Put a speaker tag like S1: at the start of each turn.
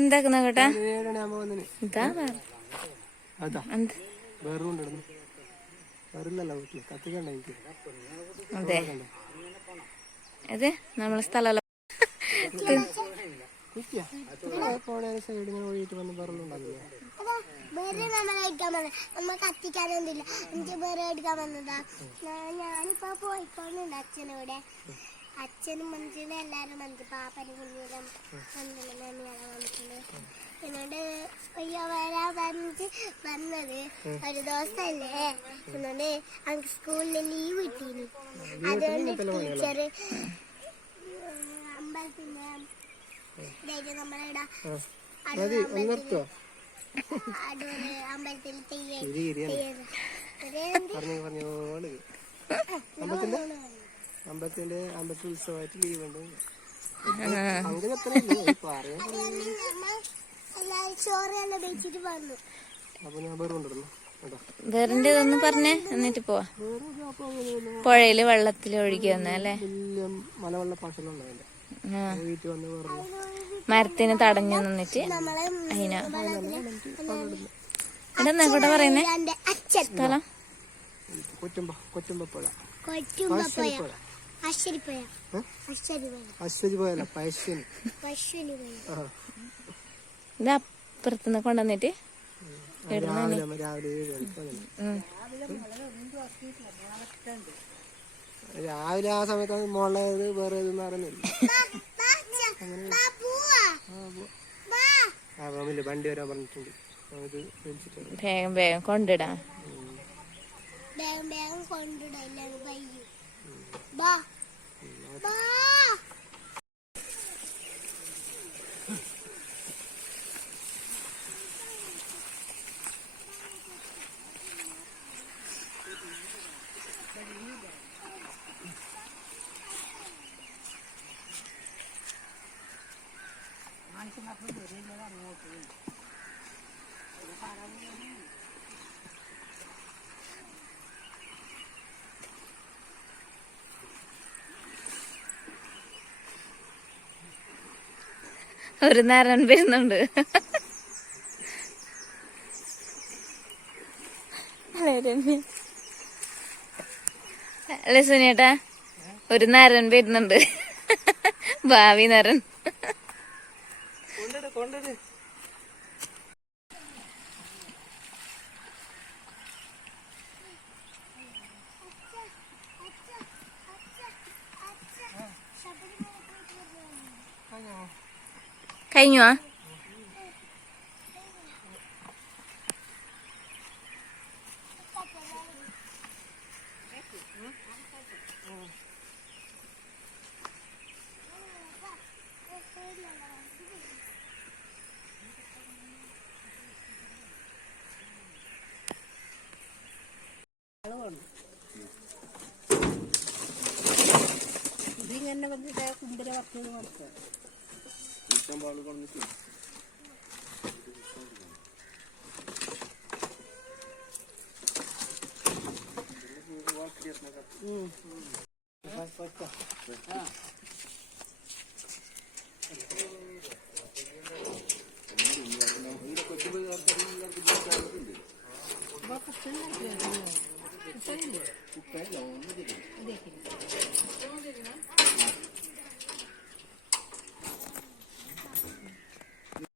S1: എന്താക്കുന്ന കേട്ടാ?
S2: ഇതാ. അതാ.
S1: അതെ. നമ്മളെ സ്ഥലമല്ല.
S3: കത്തിക്കാനൊന്നുമില്ല എനിക്ക് വേറെ എടുക്കാൻ വന്നതാ. ഞാനിപ്പോ പോയിക്കോണ്ടുണ്ട് അച്ഛനോടെ. അച്ഛനും മന്ത്രിയും എല്ലാവരും മന്ത്രി പാപ്പനും കുഞ്ഞിലും വന്നില്ല? തന്നെയാണ് വന്നിട്ടുണ്ട്. എന്നോട് അയ്യോ വരാ പറഞ്ഞിട്ട് വന്നത്. ഒരു ദിവസമല്ലേ? എന്നോട് അങ്ങ് സ്കൂളിൽ ലീവ് കിട്ടിയിരുന്നു
S2: അതുകൊണ്ട് ടീച്ചർ
S3: അമ്പലത്തിന്റെ ഇതായിട്ട് ഒന്ന് നിർത്തുവോ? അടൂര് അമ്പലത്തിൽ തെയ്യം
S2: പറഞ്ഞു പറഞ്ഞോൾ അമ്പലത്തിന്റെ അമ്പലത്തിൽ ഉത്സവമായിട്ട് ലീവ് ഉണ്ട്. അങ്ങനെ എത്ര പറയാം അപ്പൊ ഞാൻ വേറെ
S1: വേറിന്റെ ഇതൊന്ന് പറഞ്ഞേ? എന്നിട്ട് പോവാ.
S2: പുഴയിൽ
S1: വെള്ളത്തിൽ ഒഴുകി വന്നല്ലേ
S3: മരത്തിന് തടഞ്ഞു
S1: നിന്നിട്ട്
S3: അതിന. അതിനാ ഇവിടെ പറയുന്നേ?
S1: സ്ഥലം?
S2: കൊറ്റുമ്പ കൊറ്റുമ്പപ്പോയ
S3: പുഴ കൊറ്റുമ്പ
S2: ഏ?
S3: പശ്വിനി
S1: ഇത് അപ്പുറത്തുനിന്ന് കൊണ്ടുവന്നിട്ട്
S2: രാവിലെ രാവിലെ ആ സമയത്ത് മോളേത് വേറെ അറിഞ്ഞില്ല. അറിയുന്നില്ല വണ്ടി വരാൻ പറഞ്ഞിട്ടുണ്ട്.
S1: വേഗം വേഗം കൊണ്ടിടാം
S3: വേഗം വേഗം കൊണ്ടിടയില്ല
S1: ഒരു നേരം വരുന്നുണ്ട്. അല്ലേ സുനിയേട്ടാ ഒരു നരൻ വരുന്നുണ്ട്. ഭാവി നരൻ.
S2: കൊണ്ടിട്
S1: കഴിഞ്ഞോ?
S4: മക്കൾ വേണം. ഇതിങ്ങനെ വന്നിട്ട് കുന്തിര മക്കൾ കൊടുക്കുക ആ.
S5: Não, não, não, não.